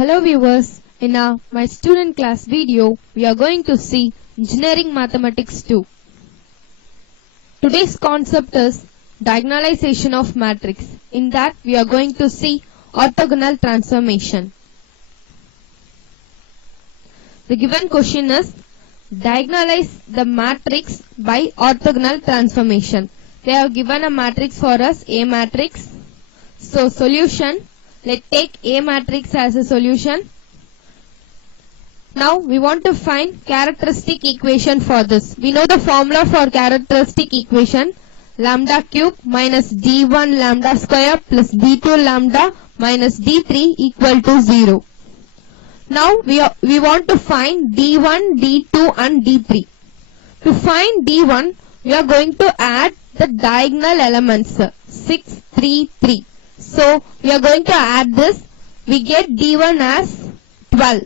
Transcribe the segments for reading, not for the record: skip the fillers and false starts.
Hello viewers, in our My Student Class video, we are going to see Engineering Mathematics 2. Today's concept is diagonalization of matrix. In that, we are going to see orthogonal transformation. The given question is, diagonalize the matrix by orthogonal transformation. They have given a matrix for us, A matrix. So, solution. Let's take A matrix as a solution. Now we want to find characteristic equation for this. We know the formula for characteristic equation, lambda cube minus d1 lambda square plus d2 lambda minus d3 equal to 0. Now we want to find d1, d2 and d3. To find d1, we are going to add the diagonal elements 6, 3, 3. So, we are going to add this. We get D1 as 12.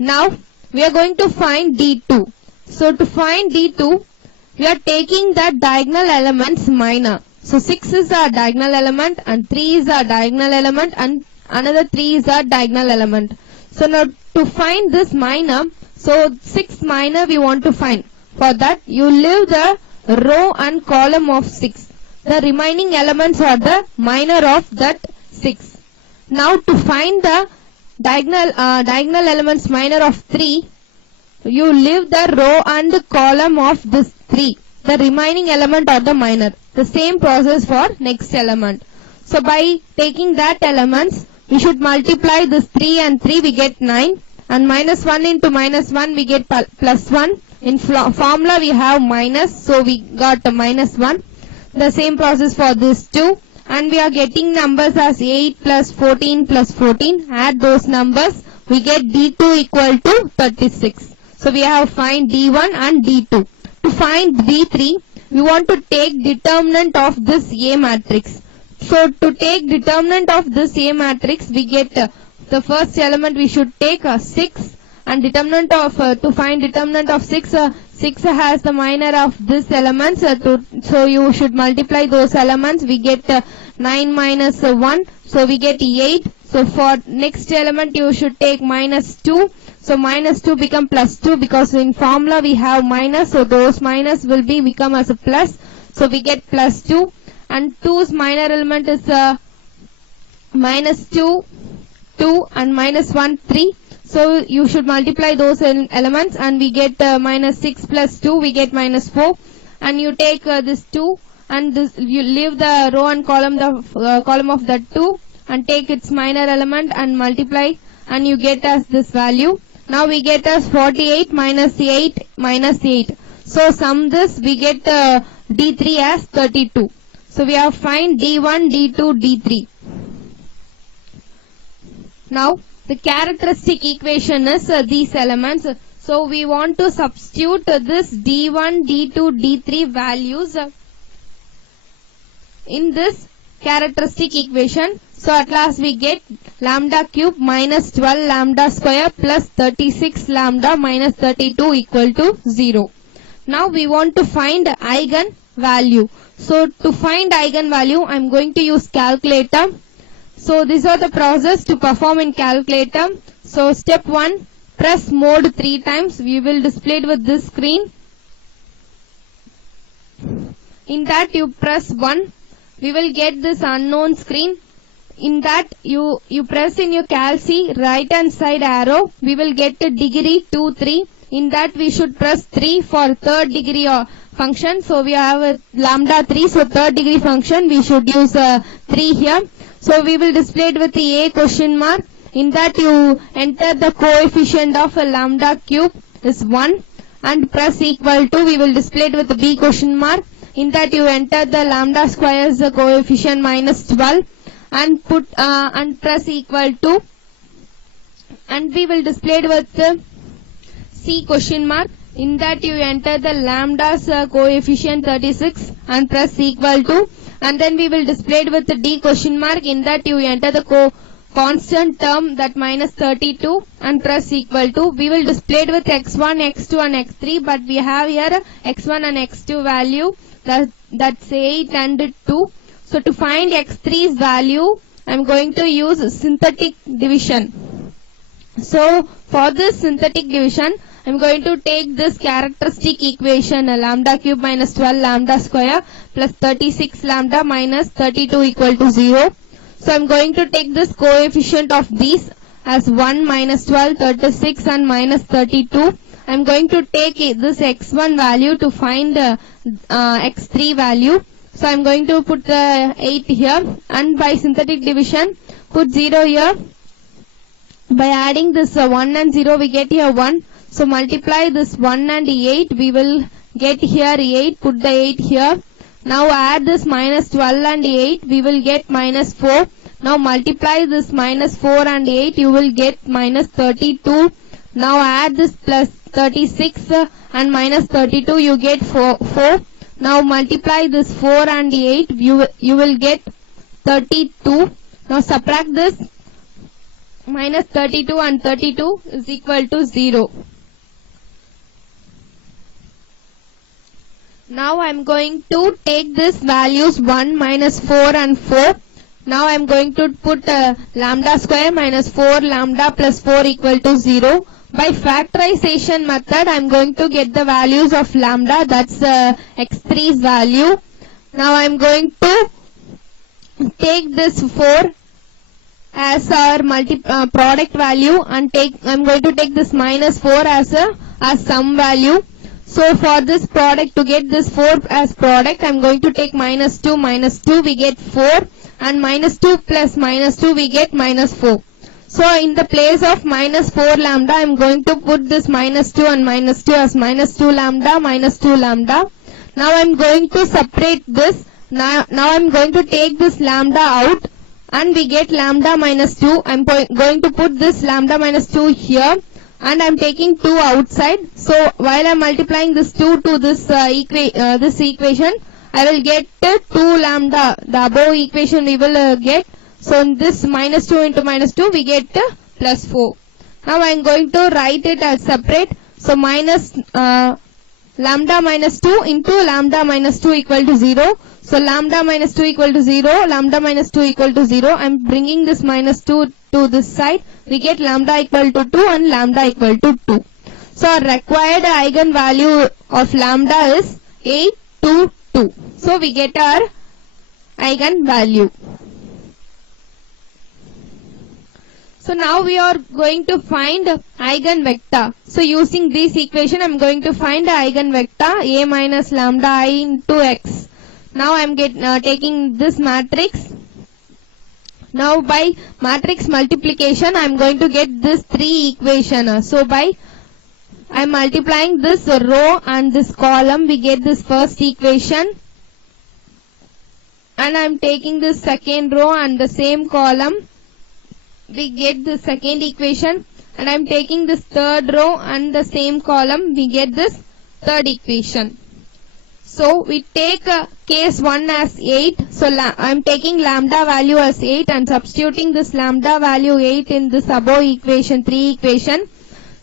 Now, we are going to find D2. So, to find D2, we are taking the diagonal elements minor. So, 6 is our diagonal element and 3 is our diagonal element and another 3 is our diagonal element. So, now to find this minor, so 6 minor we want to find. For that, you leave the row and column of 6. The remaining elements are the minor of that 6. Now to find the diagonal elements minor of 3, you leave the row and the column of this 3. The remaining element are the minor. The same process for next element. So by taking that elements, we should multiply this 3 and 3, we get 9. And minus 1 into minus 1, we get plus 1. In formula we have minus, so we got a minus 1. The same process for this 2, and we are getting numbers as 8 plus 14 plus 14. Add those numbers, we get D2 equal to 36. So we have find D1 and D2. To find D3, we want to take determinant of this A matrix. So to take determinant of this A matrix, we get the first element we should take 6, and determinant of to find determinant of 6. 6 has the minor of this elements, so you should multiply those elements. We get 9 minus 1, so we get 8. So for next element you should take minus 2. So minus 2 become plus 2 because in formula we have minus, so those minus will become as a plus. So we get plus 2, and 2's minor element is minus 2, 2 and minus 1, 3. So you should multiply those elements and we get minus 6 plus 2, we get minus 4. And you take this 2 and this, you leave the row and column, the column of that 2 and take its minor element and multiply, and you get as this value. Now we get as 48 minus 8 minus 8. So sum this, we get D3 as 32. So we have find D1, D2, D3. Now the characteristic equation is these elements. So we want to substitute this D1, D2, D3 values in this characteristic equation. So at last we get lambda cube minus 12 lambda square plus 36 lambda minus 32 equal to 0. Now we want to find eigen value. So to find eigen value, I am going to use calculator. So these are the process to perform in calculator. So step 1, press mode 3 times. We will display it with this screen. In that you press 1, we will get this unknown screen. In that you press in your calc right hand side arrow. We will get a degree 2, 3. In that we should press 3 for third degree function. So we have a lambda 3. So third degree function we should use 3 here. So we will display it with the A question mark. In that you enter the coefficient of a lambda cube is 1 and press equal to, we will display it with the B question mark. In that you enter the lambda square's coefficient minus 12 and put and press equal to, and we will display it with the C question mark. In that you enter the lambda's coefficient 36 and press equal to, and then we will display it with the D question mark. In that you enter the constant term, that minus 32 and press equal to. We will display it with x1, x2 and x3, but we have here x1 and x2 value, that's 8 and 2. So to find x3's value, I am going to use synthetic division. So for this synthetic division, I'm going to take this characteristic equation lambda cube minus 12 lambda square plus 36 lambda minus 32 equal to 0. So I'm going to take this coefficient of these as 1 minus 12, 36 and minus 32. I'm going to take this x1 value to find the x3 value. So I'm going to put the 8 here, and by synthetic division put 0 here. By adding this 1 and 0 we get here 1. So multiply this 1 and 8, we will get here 8, put the 8 here. Now add this minus 12 and 8, we will get minus 4. Now multiply this minus 4 and 8, you will get minus 32. Now add this plus 36 and minus 32, you get 4. Now multiply this 4 and 8, you will get 32. Now subtract this. Minus 32 and 32 is equal to 0. Now I am going to take this values 1 minus 4 and 4. Now I am going to put lambda square minus 4 lambda plus 4 equal to 0. By factorization method I am going to get the values of lambda, that's x3's value. Now I am going to take this 4 as our product value and I'm going to take this minus 4 as sum value. So for this product, to get this 4 as product, I'm going to take minus 2 we get 4, and minus 2 plus minus 2 we get minus 4. So in the place of minus 4 lambda, I'm going to put this minus 2 and minus 2 as minus 2 lambda, minus 2 lambda. Now I'm going to separate this. Now I'm going to take this lambda out and we get lambda minus 2. I'm going to put this lambda minus 2 here and I'm taking 2 outside. So while I'm multiplying this 2 to this equation, I will get 2 lambda. The above equation we will get. So in this minus 2 into minus 2 we get plus 4. Now I'm going to write it as separate. So minus lambda minus 2 into lambda minus 2 equal to 0. So lambda minus 2 equal to 0, lambda minus 2 equal to 0. I'm bringing this minus 2 to this side. We get lambda equal to 2 and lambda equal to 2. So our required eigenvalue of lambda is 8, 2, 2. So we get our eigenvalue. So now we are going to find eigenvector. So using this equation, I am going to find the eigenvector A minus lambda I into x. Now I am taking this matrix. Now by matrix multiplication, I am going to get this 3 equation. So by I am multiplying this row and this column, we get this first equation. And I am taking this second row and the same column, we get the second equation. And I am taking this third row and the same column, we get this third equation. So we take case 1 as 8. So I am taking lambda value as 8 and substituting this lambda value 8 in this above equation, 3 equation.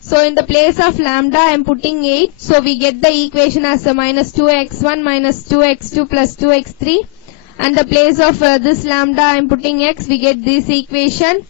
So in the place of lambda I am putting 8. So we get the equation as a minus 2x1 minus 2x2 plus 2x3. And the place of this lambda I am putting x, we get this equation.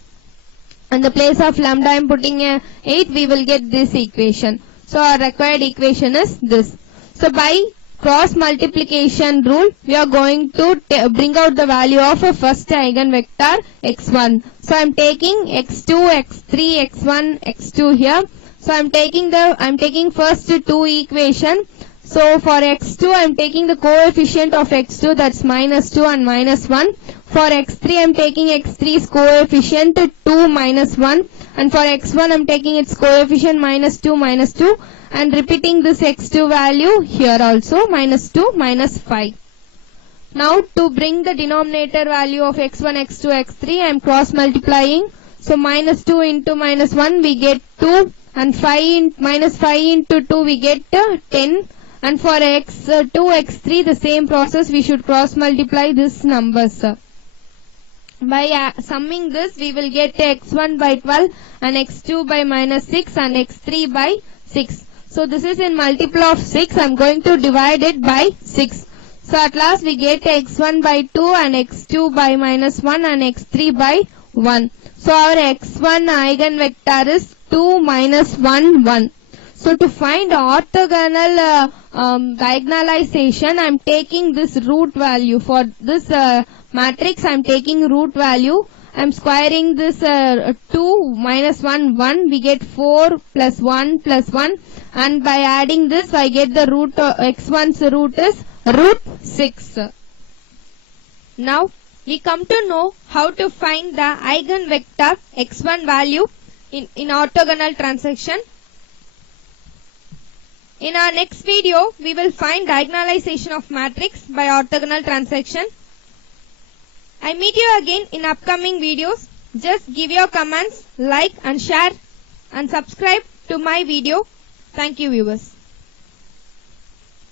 And the place of lambda I am putting 8, we will get this equation. So our required equation is this. So by cross multiplication rule, we are going to bring out the value of a first eigenvector x1. So I am taking x2, x3, x1, x2 here. So I am taking first 2 equation. So for x2 I am taking the coefficient of x2, that's minus 2 and minus 1. For x3 I am taking x3's coefficient 2 minus 1. And for x1 I am taking its coefficient minus 2 minus 2. And repeating this x2 value here also, minus 2 minus 5. Now to bring the denominator value of x1, x2, x3, I am cross multiplying. So minus 2 into minus 1 we get 2 and minus 5 into 2 we get 10. And for x2, x3 the same process, we should cross multiply this numbers. By summing this we will get x1 by 12 and x2 by minus 6 and x3 by 6. So this is in multiple of 6. I am going to divide it by 6. So at last we get x1 by 2 and x2 by minus 1 and x3 by 1. So our x1 eigenvector is 2 minus 1 1. So to find orthogonal diagonalization, I am taking this root value. For this matrix, I am taking root value. I am squaring this 2 minus 1 1. We get 4 plus 1 plus 1. And by adding this, I get the root x1's root is root 6. Now we come to know how to find the eigenvector x1 value in orthogonal transaction. In our next video, we will find diagonalization of matrix by orthogonal transaction. I meet you again in upcoming videos. Just give your comments, like and share and subscribe to my video. Thank you, viewers.